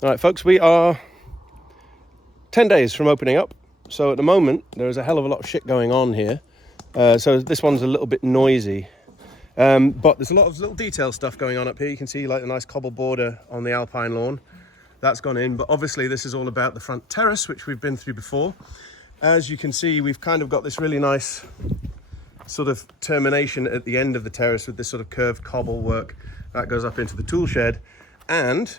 All right, folks, we are 10 days from opening up. So at the moment, there is a hell of a lot of shit going on here. So this one's a little bit noisy. But there's a lot of little detail stuff going on up here. You can see like the nice cobble border on the alpine lawn. That's gone in. But obviously this is all about the front terrace, which we've been through before. As you can see, we've kind of got this really nice sort of termination at the end of the terrace with this sort of curved cobble work that goes up into the tool shed. And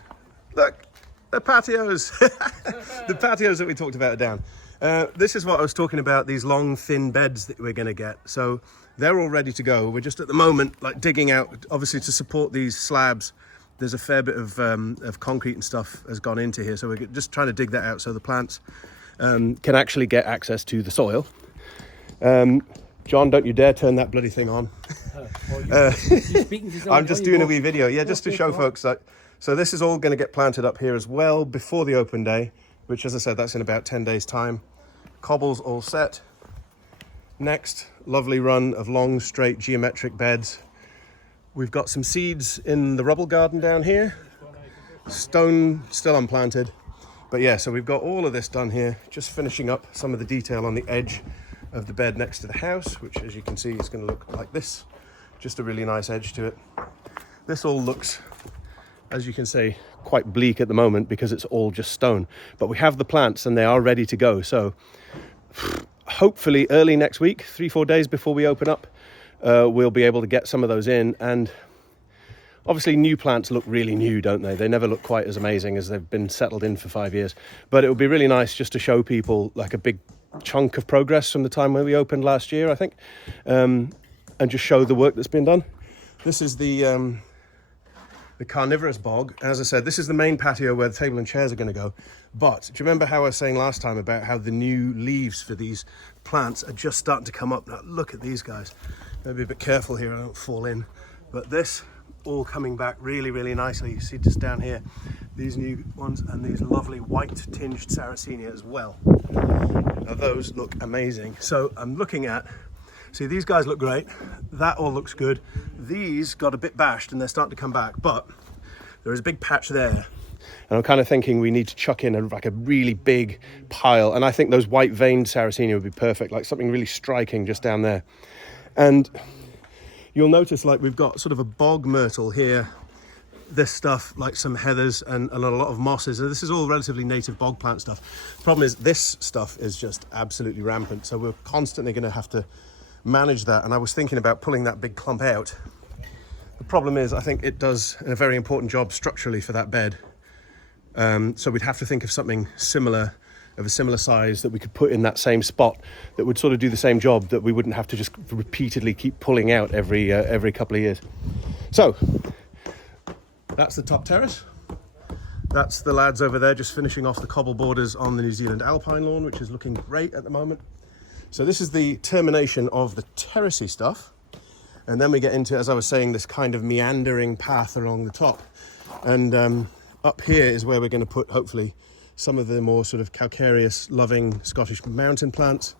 look, the patios, the patios that we talked about are down. This is what I was talking about, these long thin beds that we're going to get. So they're all ready to go. We're just at the moment like digging out, obviously to support these slabs. There's a fair bit of concrete and stuff has gone into here. So we're just trying to dig that out so the plants can actually get access to the soil. John, don't you dare turn that bloody thing on. I'm just doing a wee video, yeah, just to show folks that. So this is all going to get planted up here as well before the open day, which, as I said, that's in about 10 days time. Cobble's all set. Next, lovely run of long, straight geometric beds. We've got some seeds in the rubble garden down here. Stone still unplanted. But yeah, so we've got all of this done here, just finishing up some of the detail on the edge of the bed next to the house, which, as you can see, is going to look like this. Just a really nice edge to it. This all looks, as you can see, quite bleak at the moment because it's all just stone. But we have the plants and they are ready to go. So hopefully early next week, 3-4 days before we open up, we'll be able to get some of those in. And obviously new plants look really new, don't they? They never look quite as amazing as they've been settled in for 5 years. But it would be really nice just to show people like a big chunk of progress from the time when we opened last year, I think, and just show the work that's been done. This is the carnivorous bog. As I said, this is the main patio where the table and chairs are going to go. But do you remember how I was saying last time about how the new leaves for these plants are just starting to come up? Now look at these guys. I'll be a bit careful here, I don't fall in. But this all coming back really, really nicely. You see just down here, these new ones and these lovely white tinged Sarracenia as well. Now those look amazing. So I'm looking at, see, these guys look great. That all looks good. These got a bit bashed and they're starting to come back, but there is a big patch there. And I'm kind of thinking we need to chuck in like a really big pile. And I think those white veined Sarracenia would be perfect, like something really striking just down there. And you'll notice like we've got sort of a bog myrtle here. This stuff, like some heathers and a lot of mosses. And this is all relatively native bog plant stuff. The problem is this stuff is just absolutely rampant. So we're constantly going to have to manage that. And I was thinking about pulling that big clump out. The problem is I think it does a very important job structurally for that bed. So we'd have to think of something similar, of a similar size that we could put in that same spot that would sort of do the same job, that we wouldn't have to just repeatedly keep pulling out every couple of years. So that's the top terrace. That's the lads over there just finishing off the cobble borders on the New Zealand alpine lawn, which is looking great at the moment. So this is the termination of the terracey stuff. And then we get into, as I was saying, this kind of meandering path along the top. And up here is where we're going to put, hopefully, some of the more sort of calcareous, loving Scottish mountain plants.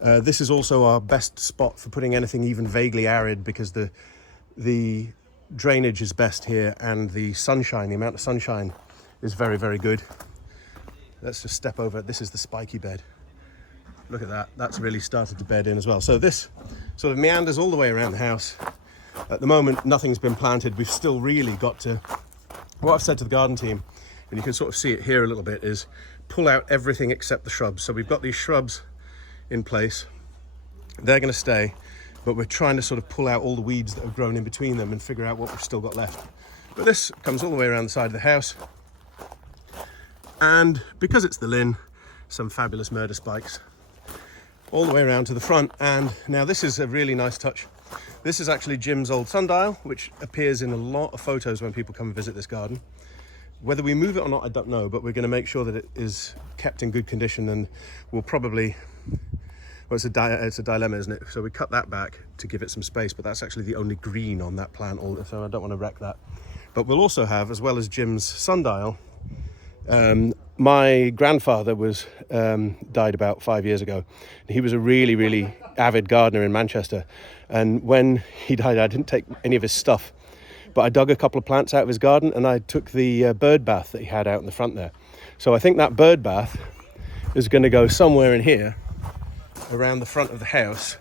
This is also our best spot for putting anything even vaguely arid because the drainage is best here and the sunshine, the amount of sunshine is very, very good. Let's just step over. This is the spiky bed. Look at that. That's really started to bed in as well. So this sort of meanders all the way around the house. At the moment, nothing's been planted. We've still really got to, what I've said to the garden team, and you can sort of see it here a little bit, is pull out everything except the shrubs. So we've got these shrubs in place. They're going to stay, but we're trying to sort of pull out all the weeds that have grown in between them and figure out what we've still got left. But this comes all the way around the side of the house. And because it's the Linn, some fabulous murder spikes all the way around to the front. And now this is a really nice touch. This is actually Jim's old sundial, which appears in a lot of photos when people come and visit this garden. Whether we move it or not, I don't know, but we're going to make sure that it is kept in good condition, and we'll probably, well, it's a dilemma, isn't it? So we cut that back to give it some space, but that's actually the only green on that plant, so I don't want to wreck that. But we'll also have, as well as Jim's sundial, my grandfather died about 5 years ago. He was a really, really avid gardener in Manchester. And when he died, I didn't take any of his stuff, but I dug a couple of plants out of his garden, and I took the bird bath that he had out in the front there. So I think that bird bath is going to go somewhere in here around the front of the house,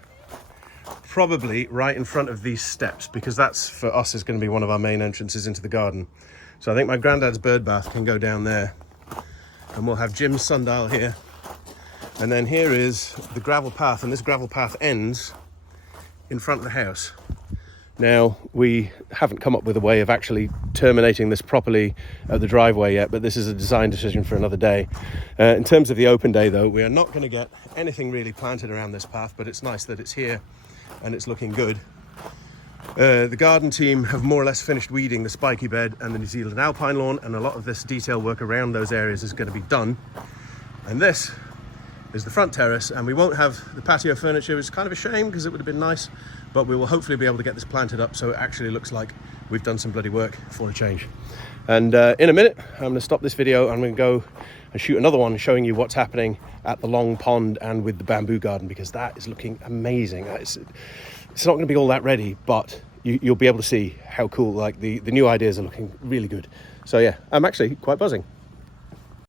probably right in front of these steps, because that's, for us, is going to be one of our main entrances into the garden. So I think my granddad's bird bath can go down there, and we'll have Jim's sundial here. And then here is the gravel path, and this gravel path ends in front of the house. Now, we haven't come up with a way of actually terminating this properly at the driveway yet, but this is a design decision for another day. In terms of the open day, though, we are not going to get anything really planted around this path, but it's nice that it's here and it's looking good. The garden team have more or less finished weeding the spiky bed and the New Zealand alpine lawn, and a lot of this detail work around those areas is going to be done. And this is the front terrace, and we won't have the patio furniture. It's kind of a shame because it would have been nice, but we will hopefully be able to get this planted up so it actually looks like we've done some bloody work for a change. And in a minute, I'm going to stop this video. I'm going to go and shoot another one showing you what's happening at the long pond and with the bamboo garden, because that is looking amazing. It's not going to be all that ready, but you'll be able to see how cool, like the new ideas are looking really good. So yeah, I'm actually quite buzzing.